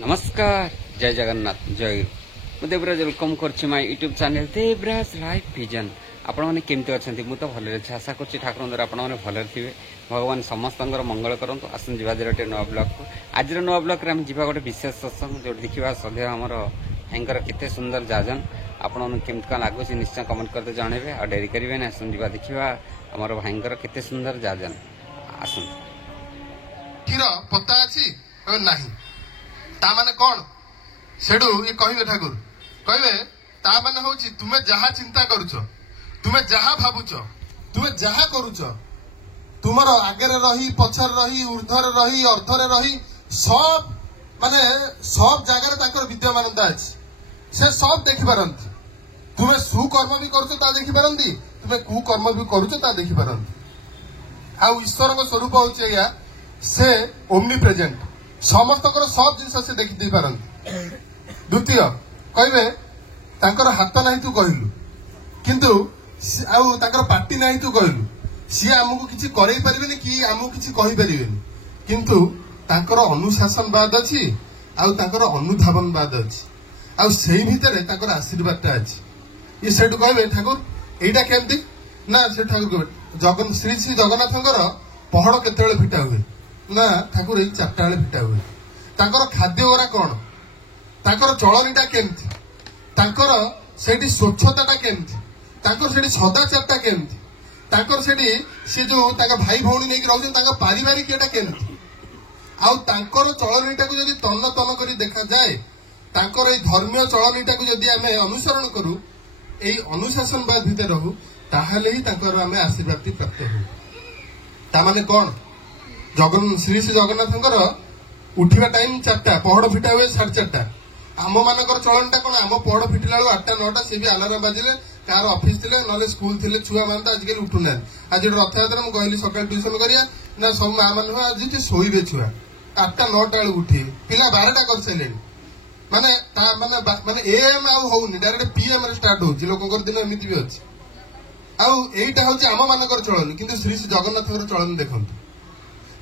नमस्कार जय जगन्नाथ जय मुझे देवराज वेलकम कर my YouTube channel Devraj life vision. आपण मैंने केमती अच्छा मुझे तो भले अच्छे आशा कर ठाकुर द्वारा आपने भले थे भगवान समस्त मंगल करूँ। आसन जा गोटे नुआ ब्लॉग को आज नुआ ब्लॉग में जा गोटे विशेष सत्संग जो देखा सद्य आमर भाईर केते सुंदर जाजन आपण केमती कौन लगुच निश्चय कमेंट करते जनइबे आ डेरी करेंगे आसन जा देखा आमर भाईर केते सुंदर जाजन आसन पता अच्छी नहीं ता माने कौन सेडू ये कहिबे ठाकुर कहिबे ता माने होची तुमे जहा चिंता करूछ तुमे जहा भाबुछ तुमे जहा करूछ तुमर आगे रही पछर रही ऊर्ध्वर रही अर्धर रही सब माने सब जगह ताकर विद्यमानता अछि से सब देखि पारंती। तुमे सुकर्म भी करूछ ता देखि पारंती तुमे कुकर्म भी करूछ ता देखि पारंती। आ ईश्वर को स्वरूप होची या से ओमनी प्रेजेंट समस्त सब जिन से देखी दे पारंती। द्वितीय कहबे तांकर हाथ नहीं तू कहलु किंतु आउ तांकर पार्टी नहीं तू कहलु सी आमको किछि करई परिबेनी कि आमको किछि कहि परिबेनी किंतु तांकर अनुशासनवाद अछि आउ तांकर अनुधावनवाद अछि आउ सेही भितरे तांकर आशीर्वादटा अछि। ये सेठु कहबे ठाकुर एटा केमती ना से ठाकुर कहबे जगन श्री श्री जगन्नाथंकर पहड़ केतेबेले फिटा हुए ना ठाकुर एई 4टा बेले फिटा हुए। तांकर खाद्य गोरा कौन तांकर चलनीटा केमती तांकर सेठी स्वच्छताटा केमती तांकर सेठी सदाचारटा केमती तांकर सेठी से जो तांका भाई भौणी नेकी रहउछन तांका पारिवारिक एटा केमती आउ तांकर चलनीटाकू जदि तन्न तन्न करी देखा जाए तांकर एई धर्मीय चलनीटाकू जदि आमे अनुसरण करू एई अनुशासनवाद भितर रहू ताहाले ही तांकर आमे आशीर्वाद प्राप्त हो। ता माने कोन जगन श्री श्री जगन्नाथंकर उठिबा टाइम 4टा पहड़ फिटा हुए 4:30 आम मानकर चलनटा कौन आम पहड़ फिटिला 8टा 9टा सी भी अलार्म बाजिले कार ऑफिस थिले नले स्कूल थिले छुआ मान तो आजकल उठुना आज रथयात्रा मैं कहली सकाल ट्यूशन करिया ना सब माँ मान आज शोबे छुआ 8टा 9टा बेलू उठी पिला 12टा कर सारे माने माने एएम आउ होउनी डायरेक्ट पीएम रे स्टार्ट होउची लोककर दिन एमिति भी अछि आउ एईटा होउची आम मानकर चलन किंतु श्री श्री जगन्नाथकर चलन देखंतु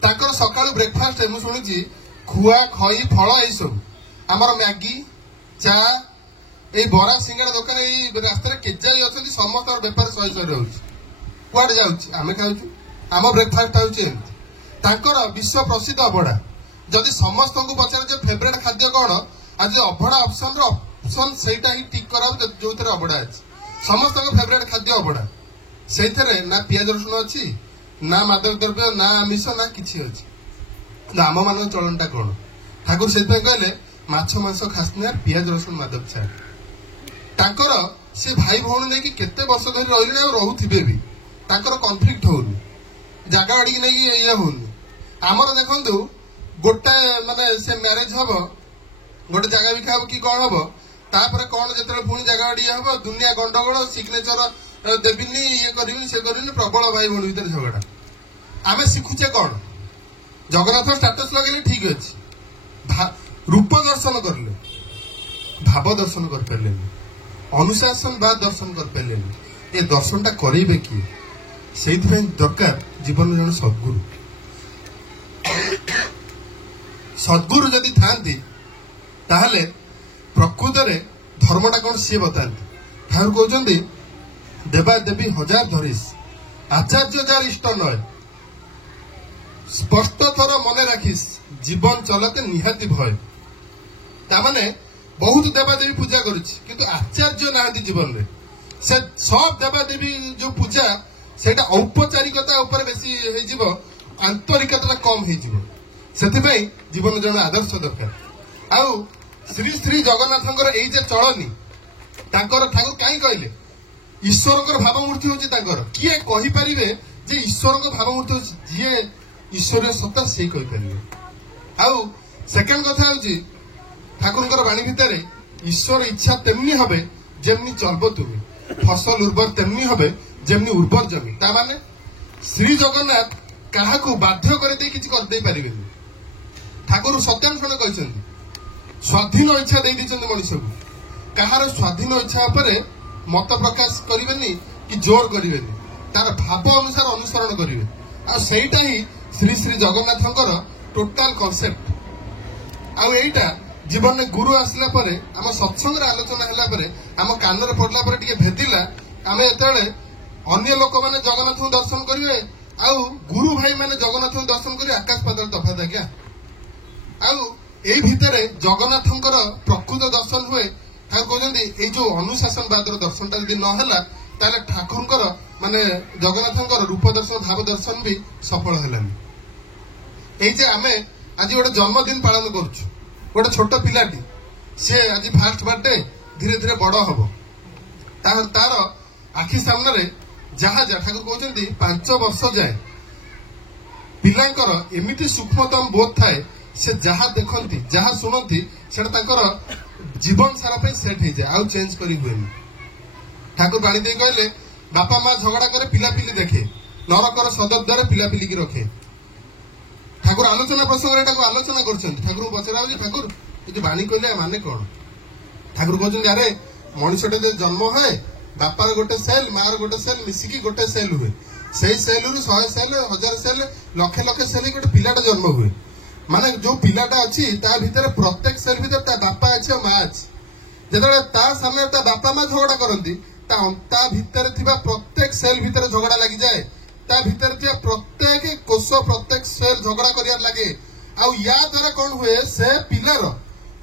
ताकर सकाळु ब्रेकफास्ट मु सुनिची खुआ खई फल ए सब आमर मैगी चा ए बरा सिंगड़ा दुकान ए रास्ता रे केजाई अछंती समस्त व्यापार सही सही रहउची कुआड जाउची आमे खाउची आम ब्रेकफास्ट होउची एमती ताकर विश्व प्रसिद्ध अबड़ा जदि समस्त को पचार जे फेवरेट खाद्य कोन आज अबड़ा ऑप्शन सेटा ही टिक कराउ जोथरे अबड़ा अछि समस्त को फेवरेट खाद्य अबड़ा सेथरे ना पियाज रसुन अछि ना मादक द्रव्य ना आमिष ना किछि अछि आम मान चलनटा कौन ठाकुर से कहले माछ मांस खासना पियाज रसुन मादक छाड़ ताकर से भाई भौणी नहीं केते वर्ष धरी रहिले आ रहउथिबे भी ताकर कॉन्फ्लिक्ट होउनी जागा अड़ी नहीं ये होउनी आमर देखंतु गोटे माने से मैरिज हबो गोटे जागा भी खाब कि कौन हबो तापर कौन जेतले पुणी जागा अड़ी हबो दुनिया गंडगोल सिग्नेचर देबिनी ये करिनी से करिनी प्रबल भाई भौणी भीतर झगड़ा आमे शिखुचे कौन जगन्नाथ स्टेटस लगे ठीक अच्छे रूप दर्शन करले भाव दर्शन कर पारे अनुशासन बा दर्शन कर पारे ये दर्शनटा करेबे कि से दरकार जीवन जन सद्गुरु सद्गुरु जदि थांती ताहले प्रकृत रे धर्मटा कौन सी बताती ठाकुर कहते देवा देवी हजार धरीस आचार्य जार इष्ट नय स्पष्ट थर मन राखिस जीवन चलते निहाती भय तामाने बहुत देवादेवी पूजा करुछि किंतु आचार्य नांदी जीवन रे से सब देवादेवी जो पूजा सेटा औपचारिकता ऊपर बेसी हे जीवो आंतरिकता कम हे जीवो सेति पई जीवन जन आदर्श दरकार आउ श्री श्री जगन्नाथंकर एई जे चलनी तांकर ठाकुर काई कहले ईश्वरकर भावमूर्ति होछि तांकर किए कहि परिबे जे ईश्वरकर भावमूर्ति होछि जे ईश्वर सत्ता से कहि परिबे आउ सेकंड कथा होछि ठाकुरकर वाणी भितरे ईश्वर इच्छा तेमनी हबे जेमनी चलबो तुमी फसल उर्वर तेमनी हबे जेमनी उर्वर जमी ता माने श्री जगन्नाथ काहा को बाध्य करे दे किछि कर दे परिबे ठाकुर सत्यन खण कहिसंती स्वाधीन इच्छा दे दिचंती मनुष्य को काहार स्वाधीन इच्छा परे मत प्रकाश करिवेनी कि जोर करिवेनी तार भाव अनुसार अनुसरण करिवे आ सेटा ही श्री श्री जगन्नाथंकर टोटाल कॉन्सेप्ट आ एटा जीवन में गुरु आसला परे आम सत्संग आलोचना है परे आम कान पड़ला परे टिके भेदिला आम एतले अन्य लोक मैंने जगन्नाथ दर्शन करेंगे आउ गुरु भाई मैंने जगन्नाथ दर्शन करेंगे आकाश पाताल तफात आज्ञा आउ एई भितरे जगन्नाथंकर प्रकृत दर्शन हुए कहते जो अनुशासनवाद दर्शन टा यदि नहला ताले ठाकुरंकर माने जगन्नाथंकर रूप दर्शन भाव दर्शन भी सफल हेलानी जे आमे आज गोटे जन्मदिन पालन करुछु गोटे छोट पिलाटी सी आज फास्ट बर्थडे धीरे धीरे बड़ हम तार आखि सामने जहा जा ठाकुर कहते 5 वर्ष जाए पिलांकर एमिति सूक्ष्मतम बोध थाए से जहा देखती जहा शुणती से जीवन सारा सेट हो जाए आउ चेंज करी हुए ठाकुर बाणी दे कहले बापा माँ झगड़ा करे पिलापिली देखे नरकर सदद्वार पिलापिली की रखे ठाकुर आलोचना प्रसंग आलोचना कर ठाकुर पचरा ठाकुर ये बाणी कहले माने कौन ठाकुर कहते अरे मनुष्यटे जन्म है बापार गोटे सेल मार गोटे सेल मिसिकी गोटे सेल हुए से सेल रु 100 सेल 1000 सेल लक्षे लक्षे सेल गोटे पिलाटा जन्म हुए माने जो पिलाटा अच्छी ता भीतर प्रत्येक सेल भीतर ता बापा अच्छे और माँ अच्छी जेतबेले ता सामने ता बापा माँ झगड़ा करती ता भीतर थिबा प्रत्येक सेल भीतर झगड़ा लगी जाए ता भीतर थिबा प्रत्येक कोष प्रत्येक सेल झगड़ा करियार लगे आउ या द्वारा कौन हुए से पिलार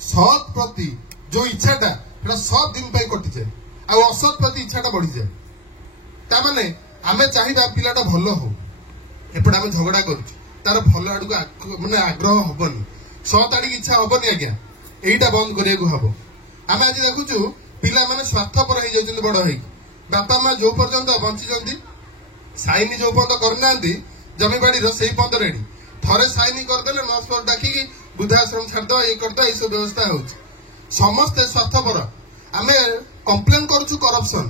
सत प्रति जो इच्छाटा सेटा 100 दिन पे कटि जाए आ असत प्रति इच्छाटा बढ़ी जाए ता माने आमे चाहिबा पिलाटा भलो हो एपडा आमे झगड़ा करूछु तार भल आड़क माने आग्रह हबनी 100 ताड़ी इच्छा हबनी आज्ञा एटा बंद करिया को हबो आमे आज देखुछु पिला माने स्वार्थपर हो जाइछन बड़ होई बापा मां जो पर्यंत बंची जंदी साइनी जो पर्यंत करनांदी जमी बाड़ी रो सेही पर्यंत रेडी थरे साइनी कर देले नर्स डाकी वृद्धाश्रम छाड़ दो ये करता ये सब व्यवस्था होउछ समस्त स्वार्थपर आमे कंप्लेन करूछु करप्शन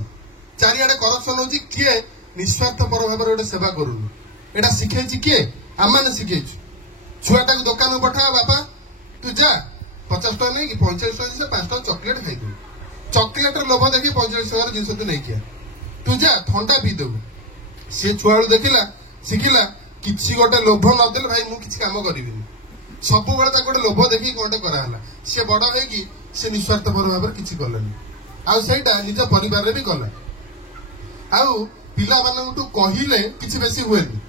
चारियाडे करप्शन होची किए निस्वार्थपर भाबरे गोटे सेवा करूनु एटा शिखेछि किए आमाने शिखेछु छुआटा को दुकान पठा बापा तू जा 50 टका नहीं कि 45 टका से 5 टका चॉकलेट खाई दो चॉकलेट लोभ देखी 45 टका जिनस तू नहीं किया तू जा ठंडा पी दो से छुआळू देखिला शिखिला किछि गोटे लोभ न देले भाई मु किछि काम करिबिनी सब बेले ताको गोटे लोभ देखि कोंटे कराला से बड़ है कि से निस्वार्थपर भाबरे किछि करलनी आ सेटा निज परिवार रे भी गला आ पिला मानंटू कहिले किछि बेसी हुएनी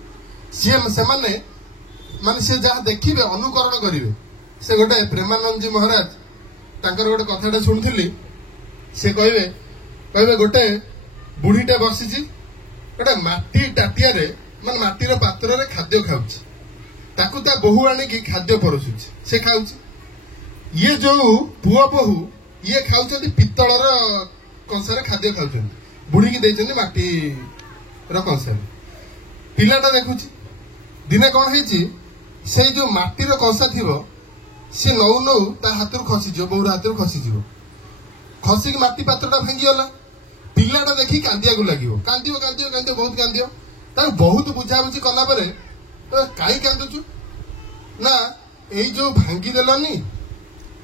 से माने से जहाँ देखिए अनुकरण करेंगे से गोटे प्रेमानंद जी महाराज तांकर गोटे कथाटा शुणुली से कहे गोटे बुढ़ीटे बसी गोटे माटी टाटिया मान माटीर पात्र रे खाद्य खाऊची ताकू ता बहु आनिकी खाद्य परोसुची से खाऊची ये जो पुआ बहु ये खाऊचंती पित्तलर कंसारे खाद्य खाऊचंती बुढ़ी की देचंती माटी र कंसारे पिलाटा देखुची दिने कौन है से जो माटीर कंसा थी सी नौ नौ ता हाथ खसीज बोर हाथ खसीज खसिक माटी पात्रटा भांगीगला पिलाटा देखी कांदिया को लगे कांदियो कांदियो कांदियो बहुत कांदियो तार बहुत बुझाबुझी कला कहीं कांदुचु ना यही जो भांगी देलनी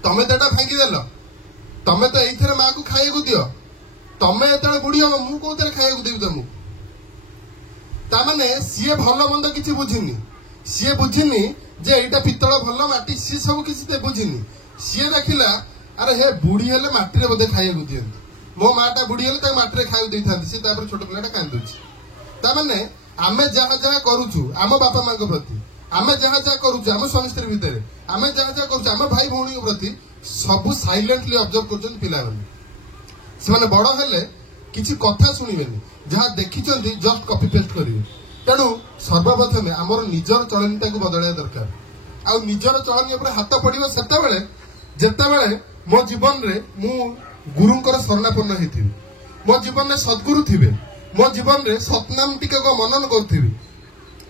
तमें तो भांगीदेल तमें तो ये माँ को खाया को दियो तमें जो बुढ़ी हम मुझे कौन खाया को देवी तुमको ताने सी भल मंद किसी बुझीनी सी बुझीनी जे एटा पितल भल माटी सी सब किसी बुझीनी सी देखला अरे हे बुढ़ी हेले माटी बोधे खाया को दियंती मो माटा बुढ़ी हेले माटी खाया दे था सी छोट पिलाटा कांदुची ताने आमे जहाँ जहाँ करूछु आम बापा माँ प्रति आमे जहाँ जहाँ करूछु आम स्वामी स्त्री भितर आमे जहाँ जहाँ करूछु आम भाई भौणी प्रति सब साइलेंटली ऑब्जर्व करछन पिला माने बड़ हेले किसी कथा शुणिबेनी जहाँ देखी जस्ट कॉपी पेस्ट करेंगे तेणु सर्वप्रथम आमर निजर चलनीटा को बदलवा दरकार आ निजर चलनी हाथ पड़ो से जिते मो जीवन रे मु गुरुंकर शरणापन्न होती मो जीवन में सद्गुरु थे मो जीवन में सतनाम टिकक मनन करी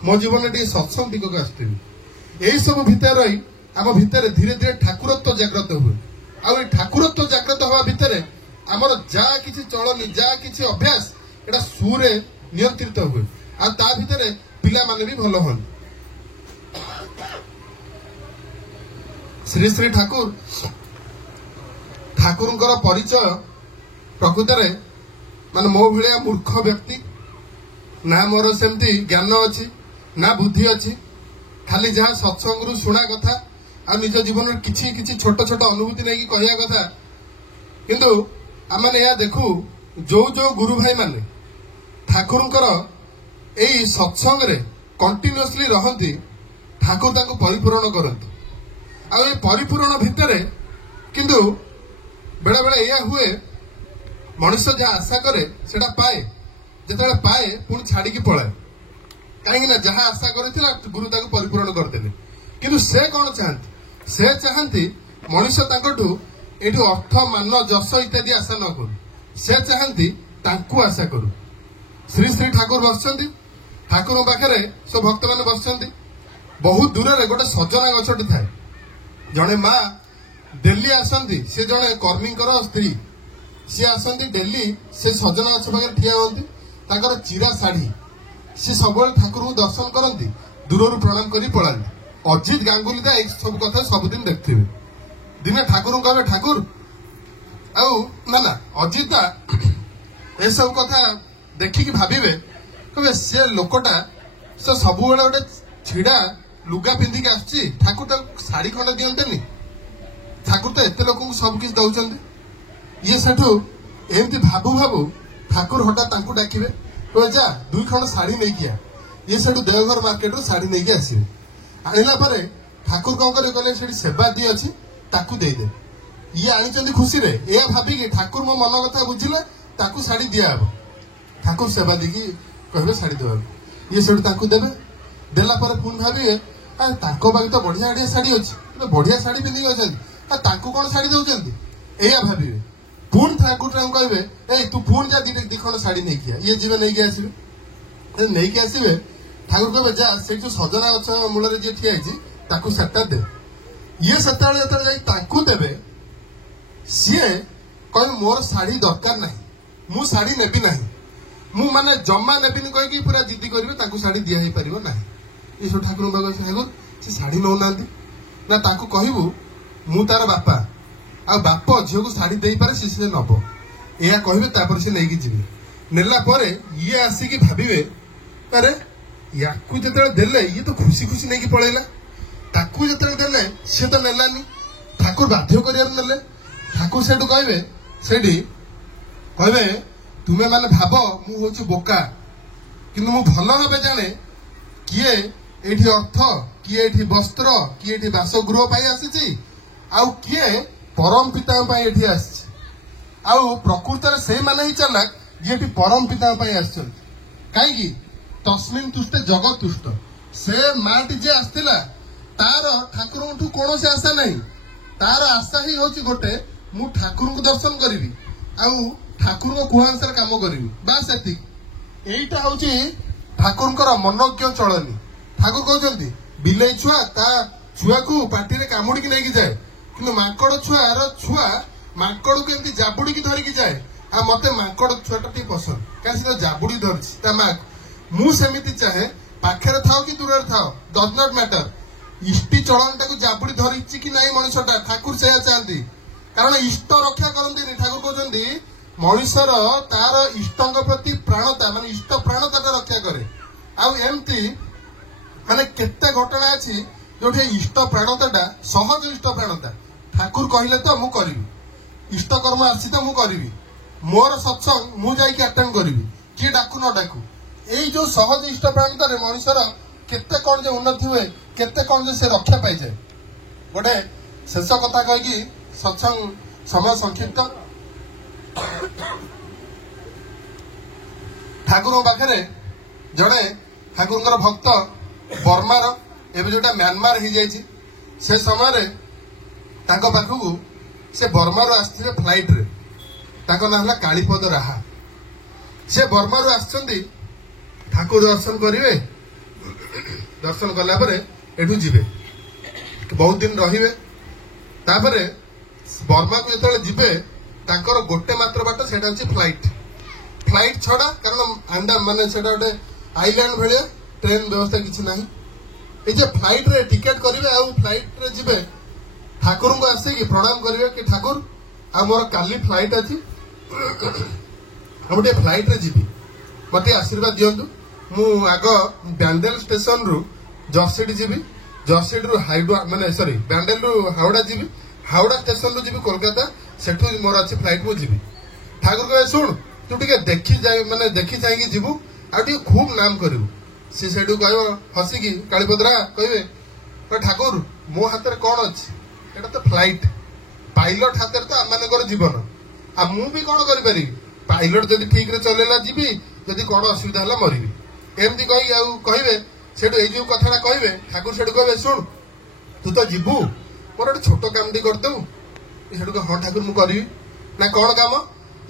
मो जीवन में सत्संग टिकक आसती यही सब भितर रही आम भितर धीरे धीरे ठाकुरत्व जाग्रत हुए आ ठाकुरत्व जाग्रत हवा भितर आमर जहाँ किसी चलनी जहाँ किसी अभ्यास एटा सुरे नियंत्रित हुए आ ता भितर पिला माने भी भलो हन श्री श्री ठाकुर ठाकुरंकर परिचय प्रकृत रे माने मो भलिया मूर्ख व्यक्ति ना मोर सेमती ज्ञान अच्छी ना बुद्धि अच्छी खाली जहाँ सत्संग शुणा कथा ଆଉ ନିଜ ଜୀବନରେ କିଛି କିଛି ଛୋଟ ଛୋଟ ଅନୁଭୂତି ନେଇକି କହିବା କଥା। କିନ୍ତୁ ଆମେ ଏହା ଦେଖୁ ଯୋଉ ଯୋଉ ଗୁରୁ ଭାଇ ମାନେ ଠାକୁରଙ୍କର ଏଇ ସତ୍ସଙ୍ଗରେ କଣ୍ଟିନ୍ୟୁଅସଲି ରହନ୍ତି, ଠାକୁର ତାଙ୍କୁ ପରିପୂରଣ କରନ୍ତି। ଆଉ ଏ ପରିପୂରଣ ଭିତରେ କିନ୍ତୁ ବେଳେ ବେଳେ ଏହା ହୁଏ, ମଣିଷ ଯାହା ଆଶା କରେ ସେଟା ପାଏ, ଯେତେବେଳେ ପାଏ ପୁଣି ଛାଡିକି ପଳାଏ। କାହିଁକି ନା ଯାହା ଆଶା କରିଥିଲା ଗୁରୁ ତାକୁ ପରିପୂରଣ କରିଦେଲେ। କିନ୍ତୁ ସେ କଣ ଚାହାନ୍ତି? ସେ ଚାହାନ୍ତି ମଣିଷ ତାଙ୍କଠୁ ଏଇଠୁ ଅର୍ଥ, ମାନ, ଯଶ ଇତ୍ୟାଦି ଆଶା ନ କରୁ। ସେ ଚାହାନ୍ତି ତାଙ୍କୁ ଆଶା କରୁ। ଶ୍ରୀ ଶ୍ରୀ ଠାକୁର ବସିଛନ୍ତି, ଠାକୁରଙ୍କ ପାଖରେ ସବୁ ଭକ୍ତମାନେ ବସିଛନ୍ତି। ବହୁତ ଦୂରରେ ଗୋଟେ ସଜନା ଗଛଟି ଥାଏ। ଜଣେ ମା ଡେଲି ଆସନ୍ତି, ସେ ଜଣେ କର୍ମୀଙ୍କର ସ୍ତ୍ରୀ, ସିଏ ଆସନ୍ତି ଡେଲି, ସେ ସଜନା ଗଛ ପାଖରେ ଠିଆ ହୁଅନ୍ତି। ତାଙ୍କର ଚିରା ଶାଢୀ, ସିଏ ସବୁବେଳେ ଠାକୁରଙ୍କୁ ଦର୍ଶନ କରନ୍ତି, ଦୂରରୁ ପ୍ରଣାମ କରି ପଳାନ୍ତି। ଅଜିତ ଗାଙ୍ଗୁଲି ଏଇ ସବୁ କଥା ସବୁଦିନ ଦେଖୁଥିବେ। ଦିନେ ଠାକୁରଙ୍କୁ କହିବେ, ଠାକୁର ଆଉ ନା ଅଜିତ ଏସବୁ କଥା ଦେଖିକି ଭାବିବେ, କହିବେ ସେ ଲୋକଟା ସେ ସବୁବେଳେ ଗୋଟେ ଛିଡା ଲୁଗା ପିନ୍ଧିକି ଆସିଛି, ଠାକୁର ତାକୁ ଶାଢୀ ଖଣ୍ଡେ ଦିଅନ୍ତେନି? ଠାକୁର ତ ଏତେ ଲୋକଙ୍କୁ ସବୁ କିଛି ଦଉଛନ୍ତି। ଇଏ ସେଠୁ ଏମିତି ଭାବୁ ଭାବୁ ଠାକୁର ହଠାତ୍ ତାଙ୍କୁ ଡାକିବେ, କହିବେ ଯା 2 ଖଣ୍ଡ ଶାଢୀ ନେଇକି ଆ। ଇଏ ସେଠୁ ଦେଓଘର ମାର୍କେଟରୁ ଶାଢୀ ନେଇକି ଆସିବେ। ଆଣିଲା ପରେ ଠାକୁର କଣ କରିବେ କହିଲେ, ସେଠି ସେବାଦୀ ଅଛି ତାକୁ ଦେଇଦେ। ଇଏ ଆଣିଛନ୍ତି ଖୁସିରେ, ଏହା ଭାବିକି ଠାକୁର ମୋ ମନ କଥା ବୁଝିଲେ ତାକୁ ଶାଢୀ ଦିଆହବ। ଠାକୁର ସେବାଦୀକି କହିବେ ଶାଢୀ ଦେବାକୁ। ଇଏ ସେଠୁ ତାଙ୍କୁ ଦେବେ। ଦେଲା ପରେ ପୁଣି ଭାବିବେ, ତାଙ୍କ ପାଖରେ ତ ବଢିଆ ବଢିଆ ଶାଢୀ ଅଛି, ବଢିଆ ଶାଢୀ ପିନ୍ଧିକି ଅଛନ୍ତି, ତାଙ୍କୁ କଣ ଶାଢୀ ଦଉଛନ୍ତି, ଏଇଆ ଭାବିବେ। ପୁଣି ଠାକୁର ତାଙ୍କୁ କହିବେ, ଏଇ ତୁ ପୁଣି ଯା 2 ଖଣ୍ଡ ଶାଢୀ ନେଇକି ଆ। ଇଏ ଯିବେ ନେଇକି ଆସିବେ। ନେଇକି ଆସିବେ, ଠାକୁର କହିବେ ଯା ସେଇଠୁ ସଜନା ଗଛ ମୂଳରେ ଯିଏ ଠିଆ ହେଇଛି ତାକୁ ସେଟା ଦେ। ଇଏ ସେତେବେଳେ ଯେତେବେଳେ ଯାଇ ତାଙ୍କୁ ଦେବେ, ସିଏ କହିବେ ମୋର ଶାଢୀ ଦରକାର ନାହିଁ, ମୁଁ ଶାଢୀ ନେବି ନାହିଁ, ମୁଁ ମାନେ ଜମା ନେବିନି କହିକି ପୁରା ଜିଦି କରିବେ, ତାଙ୍କୁ ଶାଢୀ ଦିଆ ହେଇପାରିବ ନାହିଁ। ଏସବୁ ଠାକୁରଙ୍କ ପାଖରେ ଠାକୁର ସେ ଶାଢୀ ନଉନାହାନ୍ତି ନା, ତାକୁ କହିବୁ ମୁଁ ତାର ବାପା, ଆଉ ବାପ ଝିଅକୁ ଶାଢୀ ଦେଇପାରେ, ସେ ନବ। ଏହା କହିବେ, ତାପରେ ସେ ନେଇକି ଯିବେ। ନେଲା ପରେ ଇଏ ଆସିକି ଭାବିବେ, ଆରେ ୟାକୁ ଯେତେବେଳେ ଦେଲେ ଇଏ ତ ଖୁସି ଖୁସି ନେଇକି ପଳେଇଲା, ତାକୁ ଯେତେବେଳେ ଦେଲେ ସିଏ ତ ନେଲାନି, ଠାକୁର ବାଧ୍ୟ କରିବାରୁ ନେଲେ। ଠାକୁର ସେଠୁ କହିବେ, ସେଠି କହିବେ ତୁମେ ମାନେ ଭାବ ମୁଁ ହଉଛି ବୋକା, କିନ୍ତୁ ମୁଁ ଭଲ ଭାବେ ଜାଣେ କିଏ ଏଇଠି ଅର୍ଥ, କିଏ ଏଇଠି ବସ୍ତ୍ର, କିଏ ଏଇଠି ବାସଗୃହ ପାଇଁ ଆସିଛି, ଆଉ କିଏ ପରମ ପିତାଙ୍କ ପାଇଁ ଏଠି ଆସିଛି। ଆଉ ପ୍ରକୃତରେ ସେଇମାନେ ହିଁ ଚାଲାକ ଯିଏ ଏଠି ପରମ ପିତାଙ୍କ ପାଇଁ ଆସିଛନ୍ତି। କାହିଁକି? ତସ୍ମିନ୍ ତୁଷ୍ଟେ ଜଗତ ତୁଷ୍ଟ। ସେ ମାଟି ଯିଏ ଆସିଥିଲା ତାର ଠାକୁରଙ୍କଠୁ କୌଣସି ଆଶା ନାହିଁ। ତାର ଆଶା ହିଁ ହଉଛି ଗୋଟେ, ମୁଁ ଠାକୁରଙ୍କୁ ଦର୍ଶନ କରିବି ଆଉ ଠାକୁରଙ୍କ କୁହା ଅନୁସାରେ କାମ କରିବି, ବାସ୍ ଏତିକି। ଏଇଟା ହଉଛି ଠାକୁରଙ୍କର ମନୋଜ୍ଞ ଚଳନୀ। ଠାକୁର କହୁଛନ୍ତି ବିଲେଇ ଛୁଆ ତା ଛୁଆକୁ ପାଟିରେ କାମୁଡିକି ନେଇକି ଯାଏ, କିନ୍ତୁ ମାଙ୍କଡ ଛୁଆର ଛୁଆ ମାଙ୍କଡକୁ ଏମିତି ଜାବୁଡିକି ଧରିକି ଯାଏ। ଆଉ ମତେ ମାଙ୍କଡ ଛୁଆଟା ଟିକେ ପସନ୍ଦ, କାରଣ ସେ ଜାବୁଡି ଧରିଛି ତା ମା। ମୁଁ ସେମିତି ଚାହେଁ, ପାଖରେ ଥାଉ କି ଦୂରରେ ଥାଉ, ଡଜ୍ ନଟ୍ ମ୍ୟାଟର, ଇଷ୍ଟି ଚଳନଟାକୁ ଜାବୁଡି ଧରିଛି କି ନାହିଁ ମଣିଷଟା, ଠାକୁର ସେଇଆ ଚାହାନ୍ତି। କାରଣ ଇଷ୍ଟ ରକ୍ଷା କରନ୍ତିନି। ଠାକୁର କହୁଛନ୍ତି ମଣିଷର ତାର ଇଷ୍ଟଙ୍କ ପ୍ରତି ପ୍ରାଣତା, ମାନେ ଇଷ୍ଟ ପ୍ରାଣତାଟା ରକ୍ଷା କରେ। ଆଉ ଏମିତି ମାନେ କେତେ ଘଟଣା ଅଛି ଯୋଉଠି ଇଷ୍ଟ ପ୍ରାଣତାଟା ସହଜ ଇଷ୍ଟ ପ୍ରାଣତା। ଠାକୁର କହିଲେ ତ ମୁଁ କରିବି, ଇଷ୍ଟ କର୍ମ ଆସିଛି ତ ମୁଁ କରିବି, ମୋର ସତ୍ସଙ୍ଗ ମୁଁ ଯାଇକି ଆଟେଣ୍ଡ କରିବି, କିଏ ଡାକୁ ନ ଡାକୁ। ଏଇ ଯୋଉ ସହଜ ଇଷ୍ଟ ପ୍ରାଣତାରେ ମଣିଷର କେତେ କଣ ଯେ ଉନ୍ନତି ହୁଏ, କେତେ କଣ ଯେ ସେ ରକ୍ଷା ପାଇଯାଏ। ଗୋଟେ ଶେଷ କଥା କହିକି ସତ୍ସଙ୍ଗ ସମୟ ସଂକ୍ଷିପ୍ତ। ଠାକୁରଙ୍କ ପାଖରେ ଜଣେ ଠାକୁରଙ୍କର ଭକ୍ତ ବର୍ମାର, ଏବେ ଯୋଉଟା म्यांमार ହେଇଯାଇଛି, ସେ ସମୟରେ ତାଙ୍କ ପାଖକୁ ସେ ବର୍ମାରୁ ଆସିଥିଲେ ଫ୍ଲାଇଟରେ। ତାଙ୍କ ନାଁ ହେଲା କାଳୀପଦ ରାହା। ସେ ବର୍ମାରୁ ଆସିଛନ୍ତି, ଠାକୁର ଦର୍ଶନ କରିବେ, ଦର୍ଶନ କଲା ପରେ ଏଠୁ ଯିବେ, ବହୁତ ଦିନ ରହିବେ। ତାପରେ ବର୍ମାକୁ ଯେତେବେଳେ ଯିବେ, ତାଙ୍କର ଗୋଟେ ମାତ୍ର ବାଟ ସେଇଟା ହଉଛି ଫ୍ଲାଇଟ। ଫ୍ଲାଇଟ ଛଡା, କାରଣ ମାନେ ସେଇଟା ଗୋଟେ ଆଇଲ୍ୟାଣ୍ଡ ଭଳିଆ, ଟ୍ରେନ ବ୍ୟବସ୍ଥା କିଛି ନାହିଁ। এই যে ফ্লাইট রে টিকেট করবে আর ফ্লাইট রে যাবে ঠাকুরଙ୍କୁ আসিকি প্রণাম করবে কি ঠাকুর আমার কালি ফ্লাইট আছে আমি ফ্লাইট রে যাবি মতে আশীর্বাদ দিয়ন্তু। মু আগ ব্যান্ডেল স্টেশন রু জর্সিটি যাবি जर्सीडु हाइडा माने सॉरी बैंडेलु हावड़ा जीवी हावड़ा स्टेशन रु जीवी कोलकाता सेठु मोर अछि फ्लाइट मु जीवी ठाकुर कहे सुन तू टिके देखि जाय माने देखि जायकी जीवु आ टिके खूब नाम करिवु से सेठु कहयो हसिकी कालीपदरा कहबे ठाकुर मो हाथ रे कोन अछि एटा तो फ्लाइट पायलट हाथ रे तो आमानकर जीवन आ मु भी कोन करि पारि पायलट जदि ठीक रे चलेला जीवी जदि कोन असुविधा हला मरिबी एमती कहि आ कहबे सेठु ए जो कथाटा कहबे ठाकुर सेठु कहबे सुन तू तो जीवु मोर एक छोट काम टी करदेबु सेठु कह हाँ ठाकुर मु करिवि ना कोन काम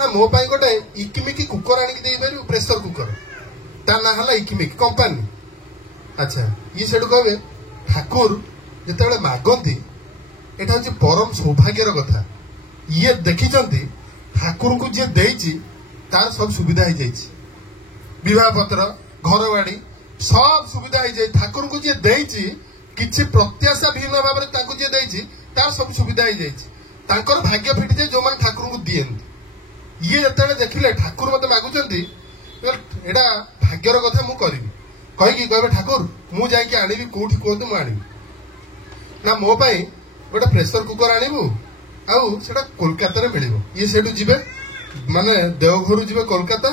ना मो पाई गोटे इकिमिकी कुकर आनिक देई पारिबु प्रेशर कुकर ता ना हला इकिमिकी कंपनी अच्छा ये सेठु कहबे ठाकुर जेतेबेले मागंती एटा होची परम सौभाग्यर कथा ये देखिचंती ठाकुर को जे देइची तार सब सुविधा हो जाइए विवाह पत्र घर बाड़ी सब सुविधा हो जाए ठाकुर को जे देइची किछि प्रत्याशा भिन्न भाव में ताकू जे देइची तार सब सुविधा हो जाइए तांकर भाग्य फिटी जाए जो माने ठाकुर को दियंती ये जेतेबेले देखिले ठाकुर मते मागुचंती एटा भाग्यर कथा मु करबी कहि कहबे ठाकुर मु जाई के आनिबी कोठी कोतु मु आनिबी ना मो पाई गोटे प्रेशर कुकर आनिबु आउ सेटा कोलकाता रे मिलिबो ये सेठु जिबे माने देवघर जिबे कोलकाता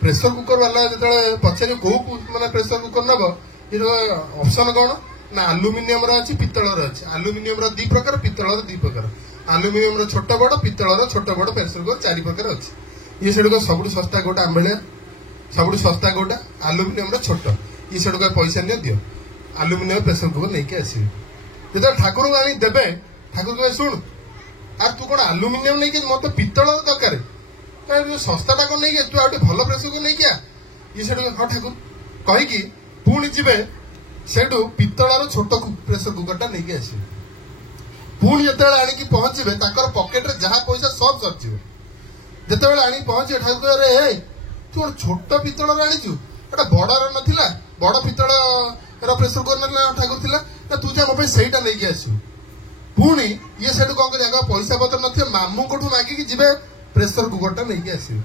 प्रेशर कुकर वाला जेतेबेले पछरे को माने प्रेशर कुकर नबो ये ऑप्शन कोन ना एल्युमिनियम रो अछि पित्तल रो अछि एल्युमिनियम रो 2 प्रकार पित्तल रो 2 प्रकार एल्युमिनियम रो छोट बड़ पित्तल रो छोट बड़ प्रेशर कुकर 4 प्रकार अछि ये सेठु को सबुठ सस्ता गोटा आंबेले सबुठ सस्ता गोटा एल्युमिनियम रो छोट ये सेठु को पैसा ने दियो एल्युमिनियम प्रेशर कुकर नै के आसी जेते ठाकुर आनी देबे ठाकुर को सुन आ तू कोन एल्युमिनियम नै के मते पित्तल दरकार ए सस्ता ता कोन नै के तू आटे भलो प्रेशर को नै के ये सेठु को ठाकुर कहि की पुणी जिबे सेठु पित्तल रो छोट प्रेशर कुकर ता नै के आसी पुणी जेतेबेले आनी की पहुंचबे ताकर पॉकेट रे जहा पैसा सब सरजिबे जेतेबेले आनी पहुंचे ठाकुर रे ए तू छोट पित्तल रे आनी छु एटा बड़ रे नथिला बड़ पित्तल रो प्रेशर कुकर नथिला ठाकुर थिला ना तू जा मोबाइल सेटा नै के आसी पुणी ये सेठु कोन के जागा पैसा पत्र नथिए मामू कोठु मागी की जिबे प्रेशर कुकर ता नै के आसी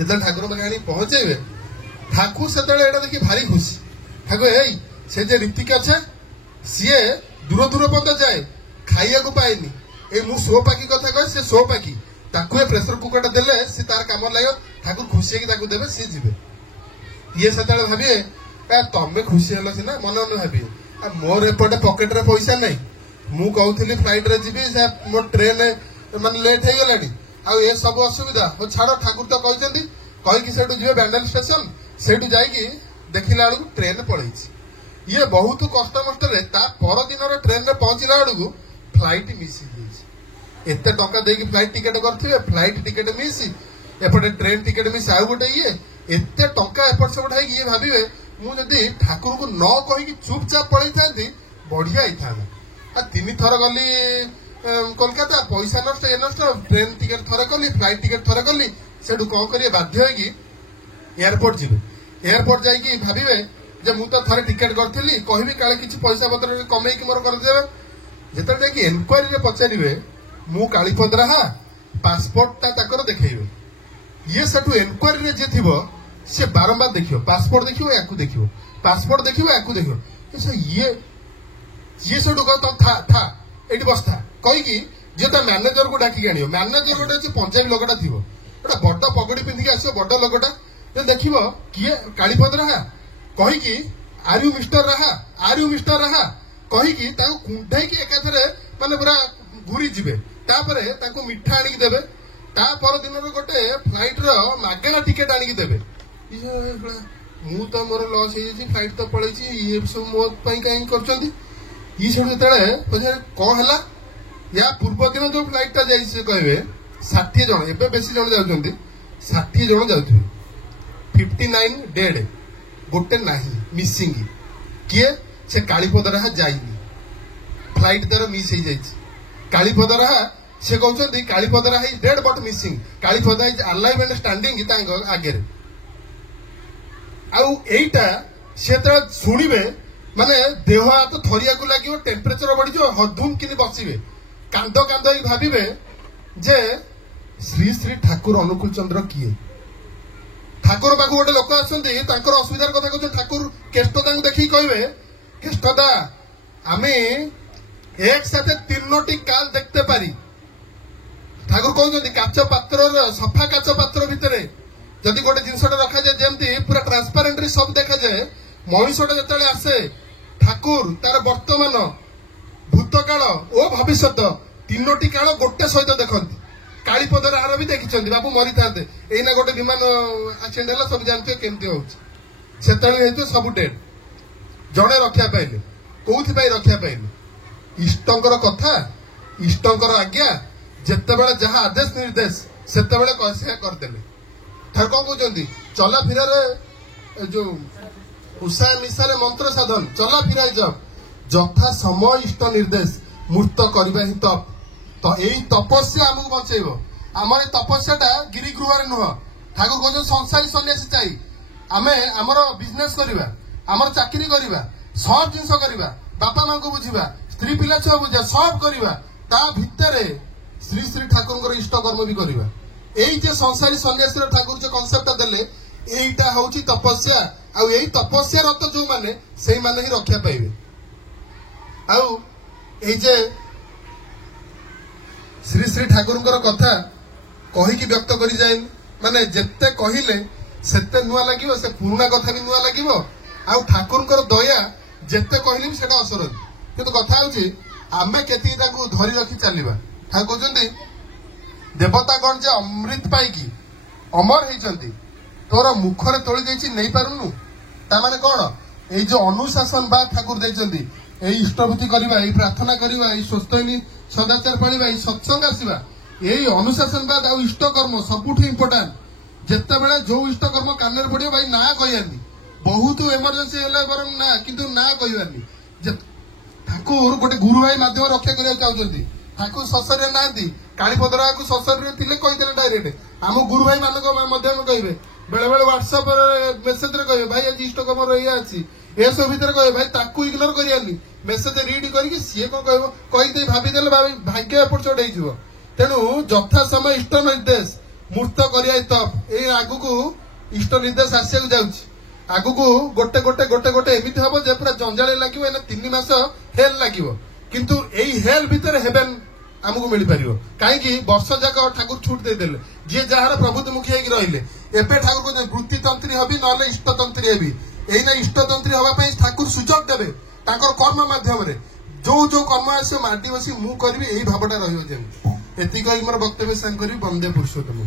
जेते ठाकुर में आनी पहुंचेबे ठाकुर सेतेले एटा देखि भारी खुशी ठाकुर एई से जे ऋतिक আছে সিয়ে दूर दूर पद जाए खाइया को पाइनी ए मु सोपाकी कथा कह से सोपाकी ताकू ए प्रेशर कुकर देले से तार काम लागो ठाकुर खुशी की ताकू देबे से जिबे ये सेतेले भाबिए ए तमे खुशी हलो सिना मन न भाबिए आ मोर एपटे पॉकेट रे पैसा नै मु कहउथिली फ्लाइट रे जिबी से मो ट्रेन मन लेट हे गेलाडी आ ए सब असुविधा हो छाड़ो ठाकुर तो कहजंती कहि कि सेठु जिबे बैंडल स्टेशन सेठु जाई कि देखिला बेलू ट्रेन पळैछि ये बहुत कष्ट मष्ट रे ता पर दिन रे ट्रेन रे पहुंचला बेलू फ्लाइट मिस हिज एते टका देकी फ्लाइट टिकट करथिबे फ्लाइट टिकट मिस एपटे ट्रेन टिकट मिस आ गोटे ये एते टका एपट सब उठाई ये भाबिबे मु जदी ठाकुर को न कहि कि चुपचाप पळै थांती बढ़िया ही था आ 3 थर गली कोलकाता पैसा नष्ट ए नष्ट ट्रेन टिकट थर कली फ्लाइट टिकट थर कली सेडु कोन करिए बाध्य होई कि एयरपोर्ट जिबे एयरपोर्ट जाई कि भाबिबे जे मु तो थरे टिकट करथिली कहबी काले किछि पैसा पत्र कमई कि मोर कर देबे जेते देखि एनक्वायरी रे पचारिबे मु कालीपद रहा पासपोर्ट ता तकर देखैबे ये सेठु एनक्वायरी रे जे थिबो से बारंबार देखियो पासपोर्ट देखियो याकू देखियो पासपोर्ट देखियो याकू देखियो से ये सेठु को तो था एटी बस्ता कहि कि जे ता मैनेजर को डाकी आनियो मैनेजर गोटे अछि पंजाबी लोगटा थिबो एटा बड्ड पगड़ी पिंधि आसो बड्ड लोगटा जे देखिबो किए कालीपद रहा कहि कि आर यू मिस्टर रहा कहि कि ताको कुंढाई कि एकाथरे माने पूरा घुरी जिबे तापरे ताको मिठा आनी देबे ता पर दिन रो गोटे फ्लाइट रो मागेना टिकट आनी देबे मु तो मोर लॉस हे जी फ्लाइट तो पळैछि ये सब मो पई काई करचंदी ई सब जेतले पछे को हला या पूर्व दिन जो फ्लाइट ता जाई से कहबे 60 जण एबे बेसी जण जाउचंदी 60 जण जाउथि 59 डेड गोटे नाही मिसिंग किए से कालीपद रहा जाइनी फ्लाइट तार मिस हो जाइए कालीपद रहा से कहते कालीपद रहा is dead but missing Kalipada is alive and standing आगे आईटा से शुणे माने देह हाथ थरिया को लगे टेम्परेचर बढ़ी हधुम कि बसवे कांद कांद भावे जे श्री श्री ठाकुर अनुकूल चंद्र किए ठाकुर पाख गोटे लोक आसुविधार कथा कहते ठाकुर केष्ट देखिए कहे केष्टदा আমি একসাথে 3টি কাল দেখতে পারি। ঠাকুর কହୁଛନ୍ତି কাଚ ପାତ୍ରର ସଫା କାଚ ପାତ୍ର ଭିତରେ ଯଦି ଗୋଟେ ଜିନିଷଟା ରଖାଯାଏ ଯେମିତି ପୁରା ଟ୍ରାନ୍ସପାରେଣ୍ଟଲି ସବୁ ଦେଖାଯାଏ, ମଣିଷଟା ଯେତେବେଳେ ଆସେ ଠାକୁର ତାର ବର୍ତ୍ତମାନ ଭୂତକାଳ ଓ ଭବିଷ୍ୟତ 3ଟି କାଳ ଗୋଟେ ସହିତ ଦେଖନ୍ତି। କାଳୀପଦର ହାର ବି ଦେଖିଛନ୍ତି, ବାବୁ ମରିଥାନ୍ତେ ଏଇନା ଗୋଟେ ବିମାନ ଆକ୍ସିଡେଣ୍ଟ ହେଲା, ସବୁ ଜାଣିଥିବେ କେମିତି ହଉଛି। ସେତେବେଳେ ହେଇଥିବ ସବୁ ଡେଡ୍। ଜଣେ ରକ୍ଷା ପାଇଲେ, କୋଉଥିପାଇଁ ରକ୍ଷା ପାଇଲେ? ଇଷ୍ଟଙ୍କର କଥା, ଇଷ୍ଟଙ୍କର ଆଜ୍ଞା, ଯେତେବେଳେ ଯାହା ଆଦେଶ ନିର୍ଦ୍ଦେଶ ସେତେବେଳେ ସେ କରିଦେଲେ। ଠାକୁର କଣ କହୁଛନ୍ତି? ଚଲା ଫିରାରେ ଯୋଉ ଉଷା ନିଶାରେ ମନ୍ତ୍ର ସାଧନ, ଚଲା ଫିରାଇ ଯାଅ, ଯଥା ସମୟ ଇଷ୍ଟ ନିର୍ଦ୍ଦେଶ ମୂର୍ତ୍ତ କରିବା ହିଁ ତପ। ତ ଏଇ ତପସ୍ୟା ଆମକୁ ବଞ୍ଚେଇବ। ଆମର ଏଇ ତପସ୍ୟାଟା ଗିରିଗୃହରେ ନୁହଁ। ଠାକୁର କହୁଛନ୍ତି ସଂସାରୀ ସନ୍ନ୍ୟାସୀ ଚାହି ଆମେ ଆମର ବିଜନେସ୍ କରିବା, ଆମର ଚାକିରି କରିବା, ସବ ଜିନିଷ କରିବା, ବାପା ମାଙ୍କୁ ବୁଝିବା, ସ୍ତ୍ରୀ ପିଲା ଛୁଆ ବୁଝିବା, ସବ କରିବା, ତା ଭିତରେ ଶ୍ରୀ ଶ୍ରୀ ଠାକୁରଙ୍କର ଇଷ୍ଟ କର୍ମ ବି କରିବା। ଏଇ ଯେ ସଂସାରୀ ସନ୍ନ୍ୟାସୀର ଠାକୁର ଯେ କନସେପ୍ଟଟା ଦେଲେ, ଏଇଟା ହଉଛି ତପସ୍ୟା। ଆଉ ଏଇ ତପସ୍ୟାରତ ଯୋଉମାନେ ସେଇମାନେ ହିଁ ରକ୍ଷା ପାଇବେ। ଆଉ ଏଇ ଯେ ଶ୍ରୀ ଶ୍ରୀ ଠାକୁରଙ୍କର କଥା କହିକି ବ୍ୟକ୍ତ କରି ଯାଏନି, ମାନେ ଯେତେ କହିଲେ ସେତେ ନୂଆ ଲାଗିବ, ସେ ପୁରୁଣା କଥା ବି ନୂଆ ଲାଗିବ। ଆଉ ଠାକୁରଙ୍କର ଦୟା ଯେତେ କହିଲେ ବି ସେଟା ଅସରନ୍ତି। କିନ୍ତୁ କଥା ହଉଛି ଆମେ କେତିକି ତାକୁ ଧରି ରଖି ଚାଲିବା। ଠାକୁର କହୁଛନ୍ତି ଦେବତାଗଣ ଯେ ଅମୃତ ପାଇକି ଅମର ହେଇଛନ୍ତି, ତୋର ମୁଖରେ ତୋଳି ଦେଇଛି ନେଇପାରୁନୁ। ତାମାନେ କଣ? ଏଇ ଯୋଉ ଅନୁଶାସନ ବା ଠାକୁର ଦେଇଛନ୍ତି, ଏଇ ଇଷ୍ଟଭୂତି କରିବା, ଏଇ ପ୍ରାର୍ଥନା କରିବା, ଏଇ ସ୍ୱସ୍ତୟନୀ ସଦାଚାର ପାଳିବା, ଏଇ ସତ୍ସଙ୍ଗ ଆସିବା, ଏଇ ଅନୁଶାସନ ବାଦ ଆଉ ଇଷ୍ଟକର୍ମ ସବୁଠୁ ଇମ୍ପୋର୍ଟାଣ୍ଟ। ଯେତେବେଳେ ଯୋଉ ଇଷ୍ଟକର୍ମ କାନରେ ପଡିବ ଭାଇ ନା କହିବାନି, ବହୁତ ଏମର୍ଜେନ୍ସି ହେଲେ ବରଂ ନା, କିନ୍ତୁ ନା କହିବାନି। ଠାକୁର ଗୋଟେ ଗୁରୁ ଭାଇ ମାଧ୍ୟମ ରକ୍ଷା କରିବାକୁ ଚାହୁଁଛନ୍ତି। ଠାକୁର ସଶରୀରେ ନାହାନ୍ତି, କାଳୀପଦରାକୁ ସଶରୀରେ ଥିଲେ କହିଦେଲେ ଡାଇରେକ୍ଟ। ଆମ ଗୁରୁ ଭାଇ ମାନଙ୍କ ମଧ୍ୟମ କହିବେ, ବେଳେ ବେଳେ ହ୍ୱାଟ୍ସଆପ ମେସେଜରେ କହିବେ ଭାଇ ଆଜି ଇଷ୍ଟକର୍ମ ଏଇଆ ଅଛି, ଏସବୁ ଭିତରେ କହିବେ ଭାଇ ତାକୁ ଇଗ୍ନୋର କରିବାନି। ମେସେଜ ରିଡ୍ କରିକି ସିଏ କଣ କହିବ କହିଦେଇ ଭାବିଦେଲେ ଭାଗ୍ୟ ଏପଟ ସେପଟ ହେଇଯିବ। ତେଣୁ ଯଥା ସମୟ ଇଷ୍ଟ ନିର୍ଦ୍ଦେଶ ମୂର୍ତ୍ତ କରିବା ତପ। ଏଇ ଆଗକୁ ଇଷ୍ଟ ନିର୍ଦ୍ଦେଶ ଆସିବାକୁ ଯାଉଛି। ଆଗକୁ ଗୋଟେ ଗୋଟେ ଗୋଟେ ଗୋଟେ ଏମିତି ହବ ଯେ ପୁରା ଜଞ୍ଜାଳି ଲାଗିବ। ଏଇନା 3 ମାସ ହେଲ୍ ଲାଗିବ, କିନ୍ତୁ ଏଇ ହେଲ୍ ଭିତରେ ହେଭେନ୍ ଆମକୁ ମିଳିପାରିବ। କାହିଁକି? ବର୍ଷ ଯାକ ଠାକୁର ଛୁଟ ଦେଇଦେଲେ, ଯିଏ ଯାହାର ପ୍ରଭୁତିମୁଖୀ ହେଇକି ରହିଲେ। ଏବେ ଠାକୁର କହୁଛନ୍ତି ବୃତ୍ତିତନ୍ତ୍ରୀ ହେବି ନହେଲେ ଇଷ୍ଟତନ୍ତ୍ରୀ ହେବି। ଏଇନା ଇଷ୍ଟତନ୍ତ୍ରୀ ହବା ପାଇଁ ଠାକୁର ସୁଯୋଗ ଦେବେ ତାଙ୍କର କର୍ମ ମାଧ୍ୟମରେ। ଯୋଉ ଯୋଉ କର୍ମ ଆସିବ ମାଟି ବସି ମୁଁ କରିବି, ଏଇ ଭାବଟା ରହିବ ଯେମିତି। ଏତିକି କହିକି ମୋର ବକ୍ତବ୍ୟ ସାଙ୍ଗ କରିବି। ବନ୍ଦେ ପୁରୁଷୋତ୍ତମ।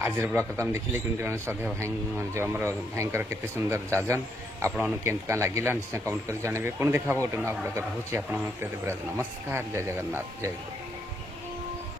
ଆଜିର ବ୍ଲଗ କଥା ଆମେ ଦେଖିଲେ କେମିତି ମାନେ ଶ୍ରଦ୍ଧା ଭାଇ ଯେଉଁ ଆମର ଭାଇଙ୍କର କେତେ ସୁନ୍ଦର ଯାଜନ। ଆପଣମାନଙ୍କୁ କେମିତି କ'ଣ ଲାଗିଲା ନିଶ୍ଚୟ କମେଣ୍ଟ କରି ଜଣାଇବେ। ପୁଣି ଦେଖା ହେବ ଗୋଟେ ନୂଆ ବ୍ଲଗ। ରହୁଛି ଆପଣଙ୍କ ଦେବରାଜ। ନମସ୍କାର, ଜୟ ଜଗନ୍ନାଥ, ଜୟ ଗୁରୁ।